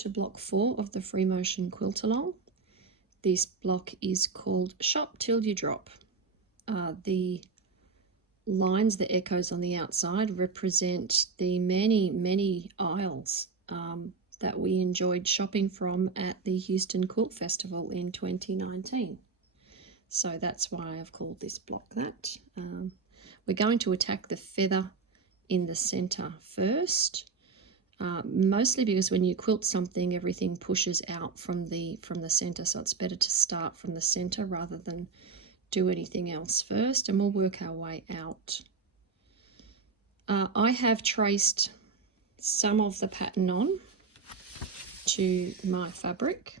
to block 4 of the Free Motion Quiltalong. This block is called Shop Till You Drop. The lines, the echoes on the outside, represent the many aisles that we enjoyed shopping from at the Houston Quilt Festival in 2019. So that's why I've called this block that. We're going to attack the feather in the center first. Mostly because when you quilt something, everything pushes out from the center, so it's better to start from the center rather than do anything else first, and we'll work our way out. I have traced some of the pattern on to my fabric,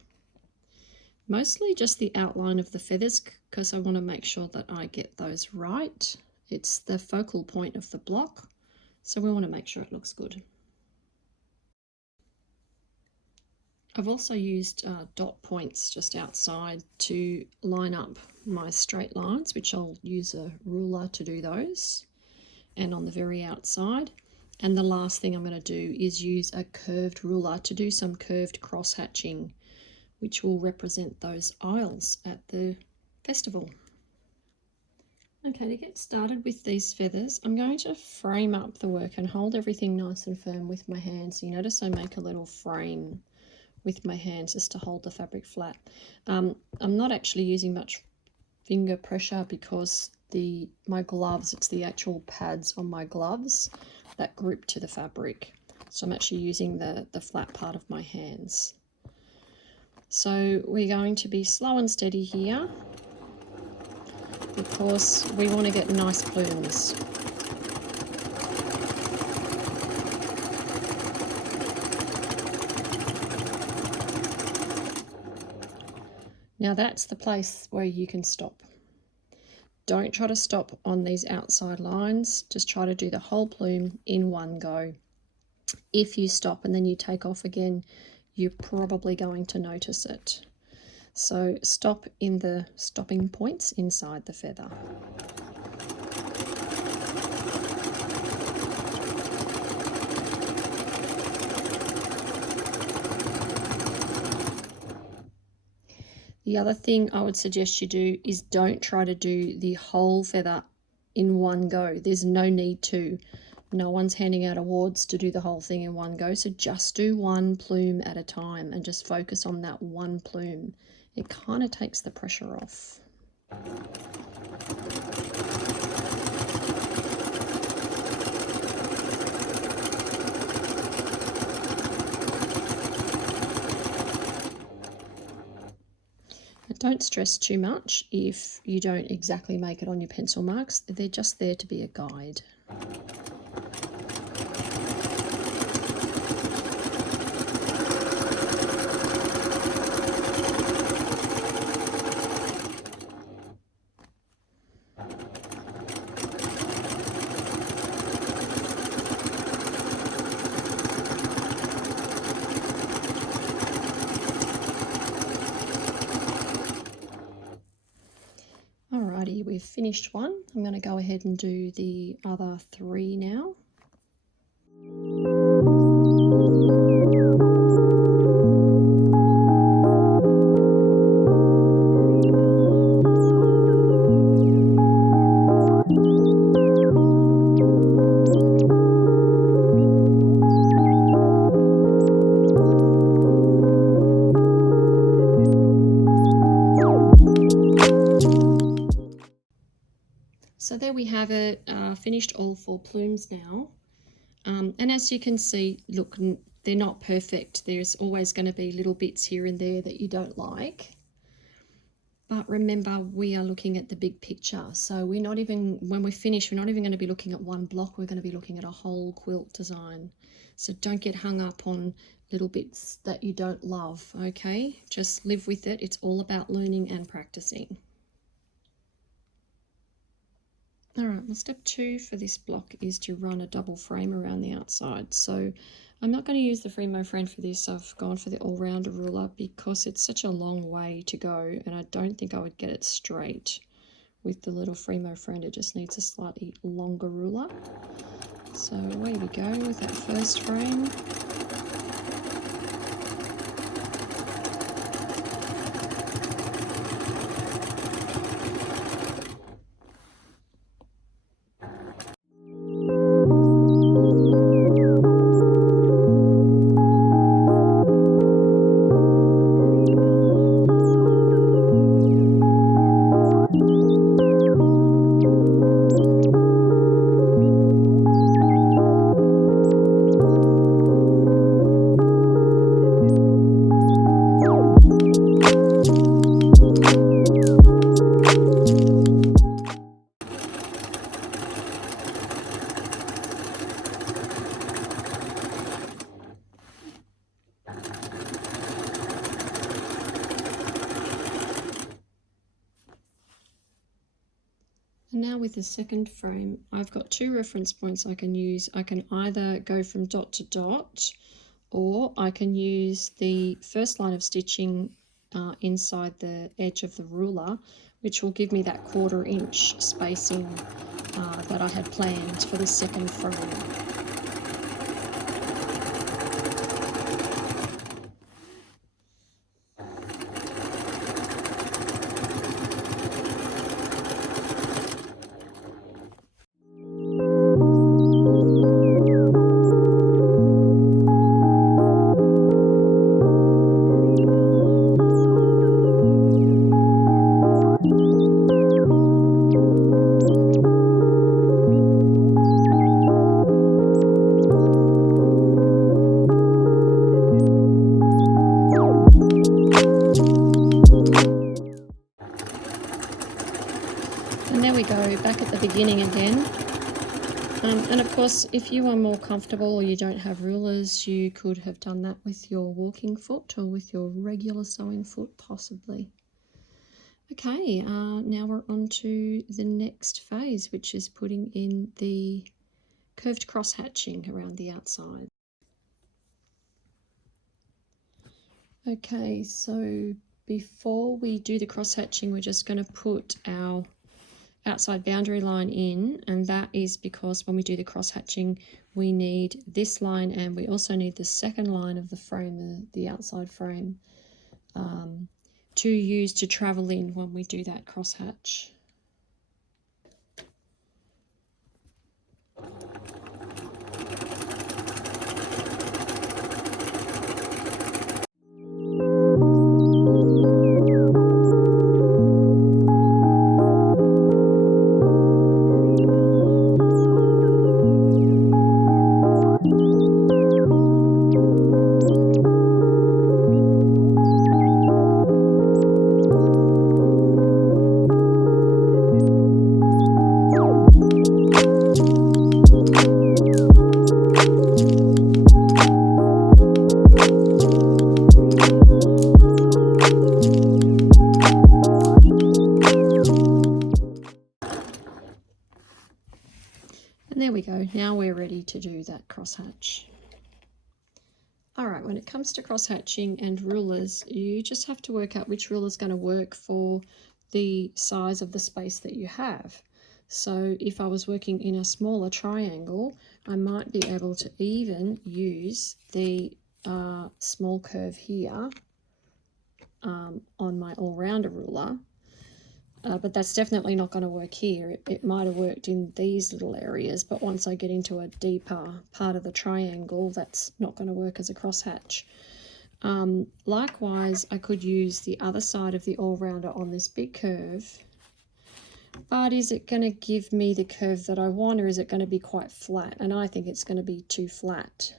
mostly just the outline of the feathers because I want to make sure that I get those right. It's the focal point of the block, so we want to make sure it looks good. I've also used dot points just outside to line up my straight lines, which I'll use a ruler to do those, and on the very outside. And the last thing I'm going to do is use a curved ruler to do some curved cross hatching, which will represent those aisles at the festival. Okay, to get started with these feathers, I'm going to frame up the work and hold everything nice and firm with my hands. You notice I make a little frame with my hands just to hold the fabric flat. I'm not actually using much finger pressure because my gloves, it's the actual pads on my gloves that grip to the fabric. So I'm actually using the flat part of my hands. So we're going to be slow and steady here because we want to get nice plumes. Now that's the place where you can stop. Don't try to stop on these outside lines, just try to do the whole plume in one go. If you stop and then you take off again, you're probably going to notice it. So stop in the stopping points inside the feather. The other thing I would suggest you do is don't try to do the whole feather in one go. There's no need to. No one's handing out awards to do the whole thing in one go, so just do one plume at a time and just focus on that one plume. It kind of takes the pressure off. Don't stress too much if you don't exactly make it on your pencil marks. They're just there to be a guide. Alrighty, we've finished one. I'm going to go ahead and do the other 3 now. So there we have it, finished all 4 plumes now. And as you can see, look, they're not perfect. There's always going to be little bits here and there that you don't like. But remember, we are looking at the big picture. So we're not even, when we finish, we're not even going to be looking at one block. We're going to be looking at a whole quilt design. So don't get hung up on little bits that you don't love, okay? Just live with it. It's all about learning and practicing. Alright, well, step 2 for this block is to run a double frame around the outside. So I'm not going to use the Fremo friend for this. I've gone for the all-rounder ruler because it's such a long way to go and I don't think I would get it straight with the little Fremo friend. It just needs a slightly longer ruler. So away we go with that first frame. Now with the second frame, I've got two reference points I can use. I can either go from dot to dot, or I can use the first line of stitching inside the edge of the ruler, which will give me that 1/4 inch spacing that I had planned for the second frame. And there we go, back at the beginning again. And of course, if you are more comfortable or you don't have rulers, you could have done that with your walking foot or with your regular sewing foot, possibly. Okay, now we're on to the next phase, which is putting in the curved cross hatching around the outside. Okay, so before we do the cross hatching, we're just going to put our outside boundary line in, and that is because when we do the cross hatching we need this line, and we also need the second line of the frame, the outside frame, to use to travel in when we do that cross hatch. And there we go, now we're ready to do that cross hatch. Alright, when it comes to cross hatching and rulers, you just have to work out which ruler is going to work for the size of the space that you have. So if I was working in a smaller triangle, I might be able to even use the small curve here on my all-rounder ruler. But that's definitely not going to work here. It might have worked in these little areas, but once I get into a deeper part of the triangle, that's not going to work as a crosshatch. Likewise, I could use the other side of the all-rounder on this big curve, but is it going to give me the curve that I want, or is it going to be quite flat? And I think it's going to be too flat.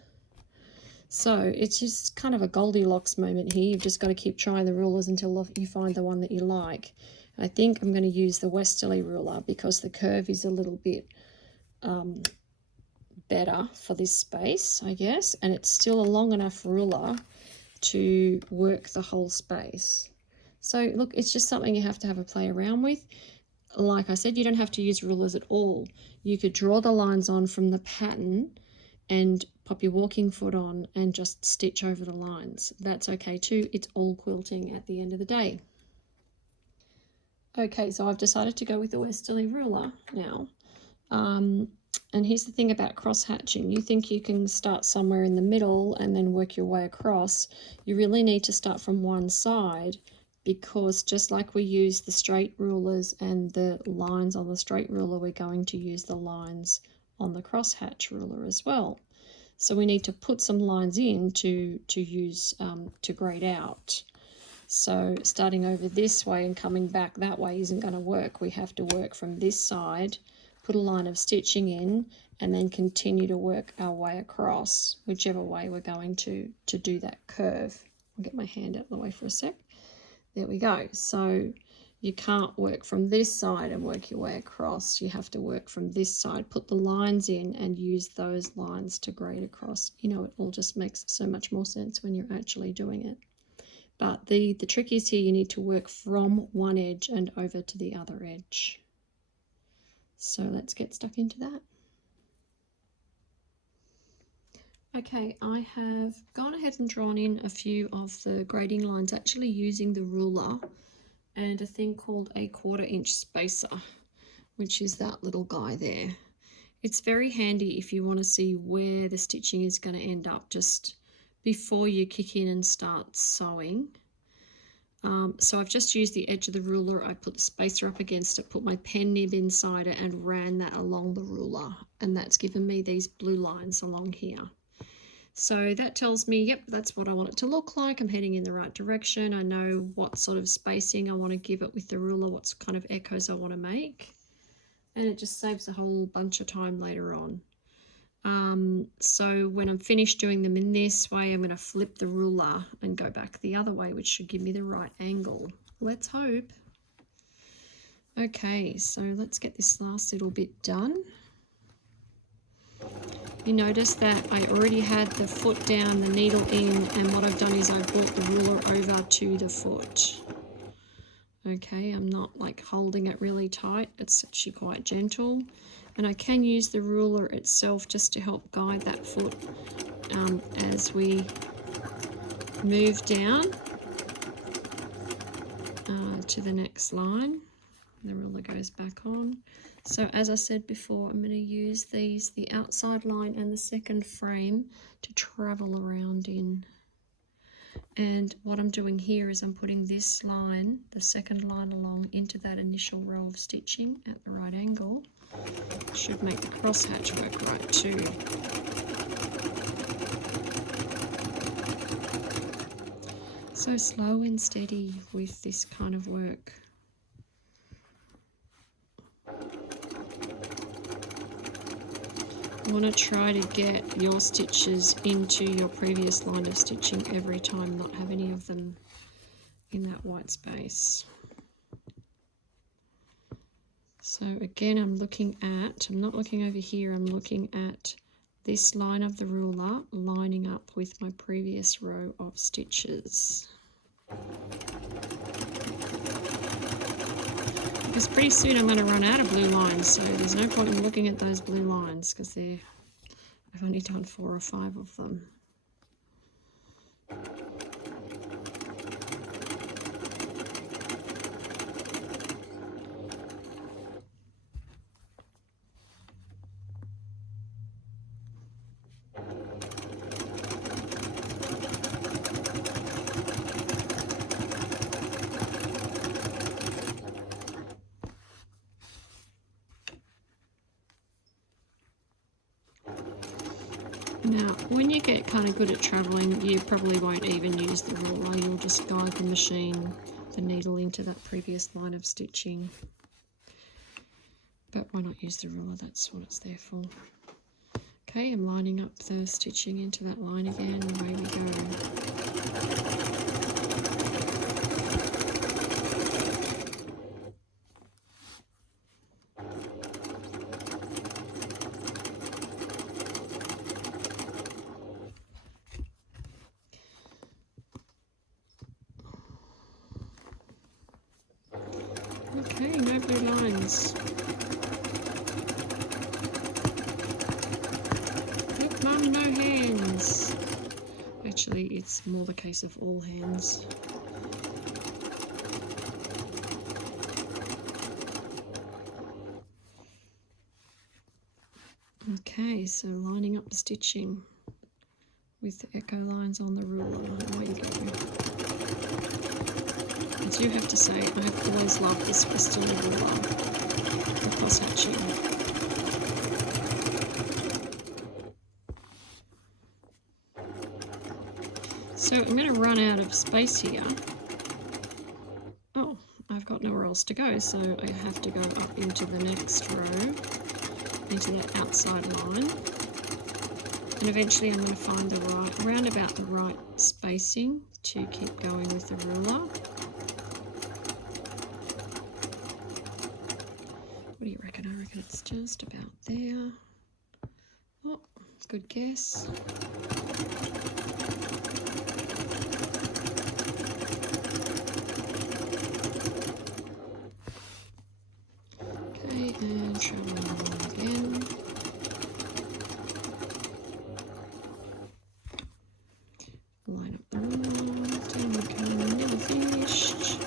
So it's just kind of a Goldilocks moment here. You've just got to keep trying the rulers until you find the one that you like. I think I'm going to use the westerly ruler because the curve is a little bit better for this space, I guess, and it's still a long enough ruler to work the whole space. So look, it's just something you have to have a play around with. Like I said, you don't have to use rulers at all. You could draw the lines on from the pattern and pop your walking foot on and just stitch over the lines. That's okay too. It's all quilting at the end of the day. Okay, so I've decided to go with the westerly ruler now. And here's the thing about cross hatching. You think you can start somewhere in the middle and then work your way across. You really need to start from one side, because just like we use the straight rulers and the lines on the straight ruler, we're going to use the lines on the cross hatch ruler as well. So we need to put some lines in to use to grade out. So starting over this way and coming back that way isn't going to work. We have to work from this side, put a line of stitching in, and then continue to work our way across, whichever way we're going to do that curve. I'll get my hand out of the way for a sec. There we go. So you can't work from this side and work your way across. You have to work from this side, put the lines in and use those lines to grade across. You know, it all just makes so much more sense when you're actually doing it. But the trick is here, you need to work from one edge and over to the other edge. So let's get stuck into that. Okay, I have gone ahead and drawn in a few of the grading lines, actually using the ruler and a thing called a 1/4 inch spacer, which is that little guy there. It's very handy if you want to see where the stitching is going to end up just before you kick in and start sewing. So I've just used the edge of the ruler, I put the spacer up against it, put my pen nib inside it and ran that along the ruler, and that's given me these blue lines along here. So that tells me, yep, that's what I want it to look like. I'm heading in the right direction. I know what sort of spacing I want to give it with the ruler, what kind of echoes I want to make. And it just saves a whole bunch of time later on. So when I'm finished doing them in this way, I'm going to flip the ruler and go back the other way, which should give me the right angle. Let's hope. Okay, so let's get this last little bit done. You notice that I already had the foot down, the needle in, and what I've done is I brought the ruler over to the foot. Okay, I'm not like holding it really tight, it's actually quite gentle. And I can use the ruler itself just to help guide that foot as we move down to the next line. The ruler goes back on. So as I said before, I'm going to use these, the outside line and the second frame, to travel around in. And what I'm doing here is I'm putting this line, the second line along, into that initial row of stitching at the right angle. Should make the crosshatch work right too. So slow and steady with this kind of work. You want to try to get your stitches into your previous line of stitching every time, not have any of them in that white space. So again, I'm not looking over here, I'm looking at this line of the ruler lining up with my previous row of stitches. Because pretty soon I'm going to run out of blue lines, so there's no point in looking at those blue lines because I've only done 4 or 5 of them. Now, when you get kind of good at travelling, you probably won't even use the ruler. You'll just guide the machine, the needle, into that previous line of stitching. But why not use the ruler? That's what it's there for. Okay, I'm lining up the stitching into that line again, and away we go. Okay, no blue lines. Look, Mum, no hands. Actually, it's more the case of all hands. Okay, so lining up the stitching with the echo lines on the ruler. Away you go. I do have to say, I have always loved this crystal ruler for crosshatching. So I'm going to run out of space here. Oh, I've got nowhere else to go, so I have to go up into the next row, into that outside line. And eventually I'm going to find around about the right spacing to keep going with the ruler. What do you reckon? I reckon it's just about there. Oh, good guess. Okay, and travel along again. Line up the ruler, downward comb, never finished.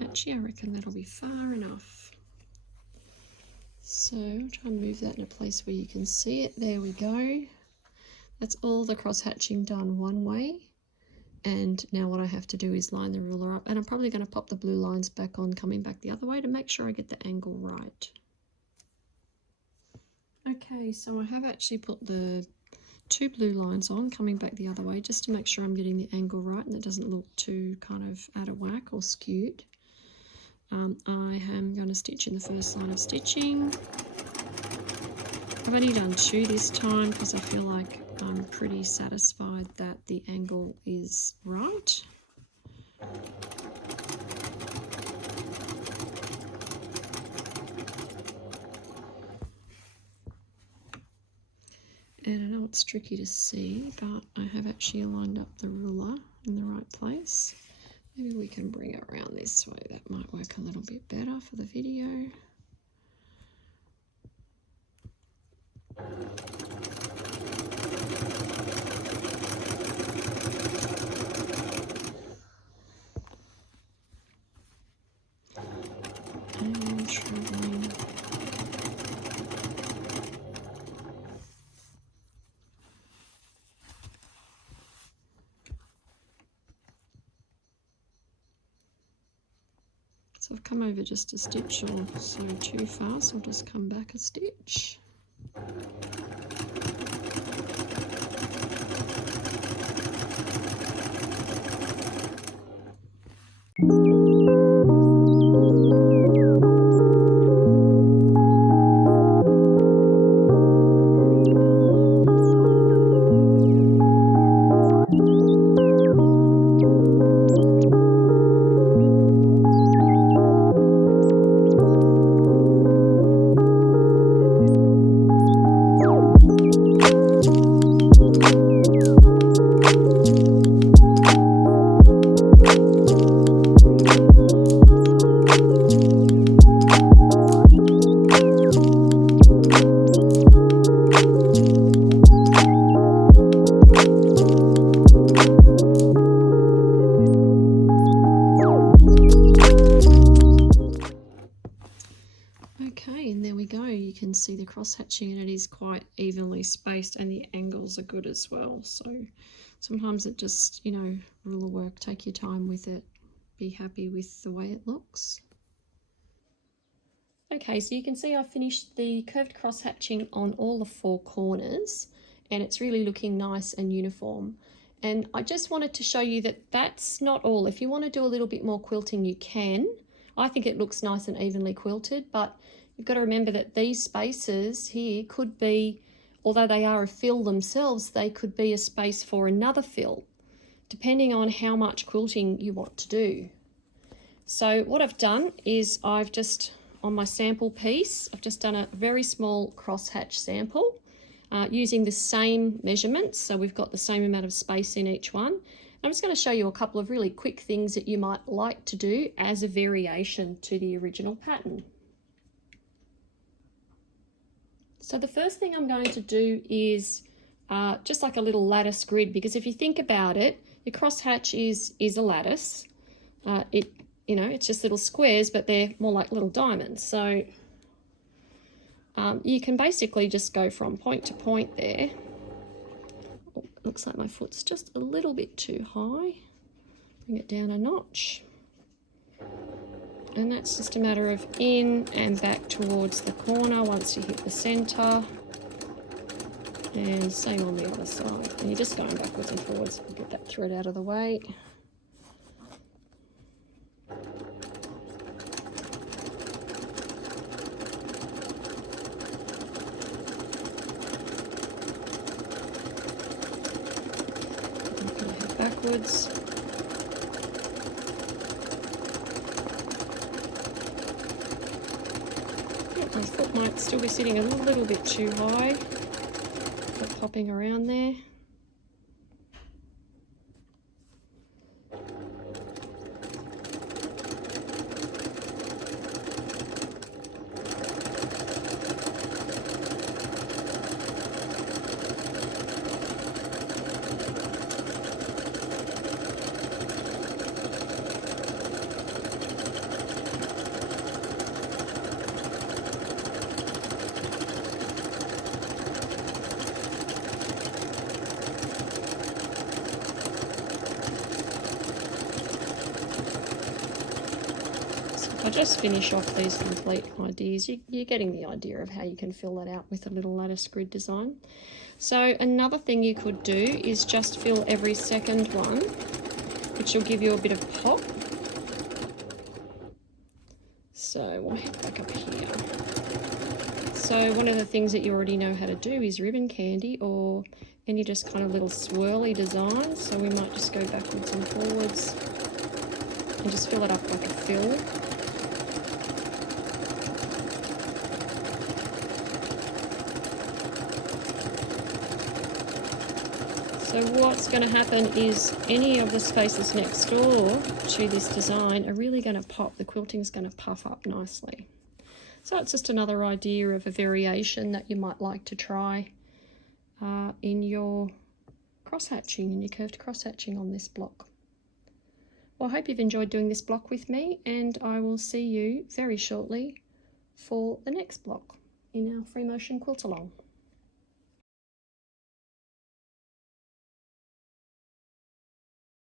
Actually, I reckon that'll be far enough. So I'll try and move that in a place where you can see it. There we go. That's all the cross hatching done one way. And now what I have to do is line the ruler up, and I'm probably going to pop the blue lines back on coming back the other way to make sure I get the angle right. Okay, so I have actually put the 2 blue lines on coming back the other way just to make sure I'm getting the angle right and it doesn't look too kind of out of whack or skewed. I am going to stitch in the first line of stitching. I've only done 2 this time because I feel like I'm pretty satisfied that the angle is right. And I know it's tricky to see, but I have actually lined up the ruler in the right place. Maybe we can bring it around this way. That might work a little bit better for the video. And traveling. So I've come over just a stitch or so too far, so I'll just come back a stitch. Okay, and there we go. You can see the cross hatching and it is quite evenly spaced and the angles are good as well. So sometimes it just, you know, ruler work, take your time with it, be happy with the way it looks. Okay, so you can see I finished the curved cross hatching on all the 4 corners and it's really looking nice and uniform. And I just wanted to show you that that's not all. If you want to do a little bit more quilting, you can. I think it looks nice and evenly quilted, but you've got to remember that these spaces here could be, although they are a fill themselves, they could be a space for another fill, depending on how much quilting you want to do. So what I've done is I've just, on my sample piece, I've just done a very small crosshatch sample using the same measurements. So we've got the same amount of space in each one. I'm just going to show you a couple of really quick things that you might like to do as a variation to the original pattern. So the first thing I'm going to do is just like a little lattice grid, because if you think about it, your crosshatch is a lattice. You know, it's just little squares, but they're more like little diamonds. So you can basically just go from point to point there. Looks like my foot's just a little bit too high. Bring it down a notch. And that's just a matter of in and back towards the corner once you hit the center. And same on the other side. And you're just going backwards and forwards. Get that thread out of the way. Backwards. My foot might still be sitting a little bit too high, but popping around there. just finish off these complete ideas. You're getting the idea of how you can fill that out with a little lattice grid design. So another thing you could do is just fill every second one, which will give you a bit of pop. So we'll head back up here. So one of the things that you already know how to do is ribbon candy or any just kind of little swirly designs. So we might just go backwards and forwards and just fill it up like a fill. So what's going to happen is any of the spaces next door to this design are really going to pop. The quilting's going to puff up nicely. So it's just another idea of a variation that you might like to try in your crosshatching, in your curved crosshatching on this block. Well, I hope you've enjoyed doing this block with me, and I will see you very shortly for the next block in our free motion quilt along.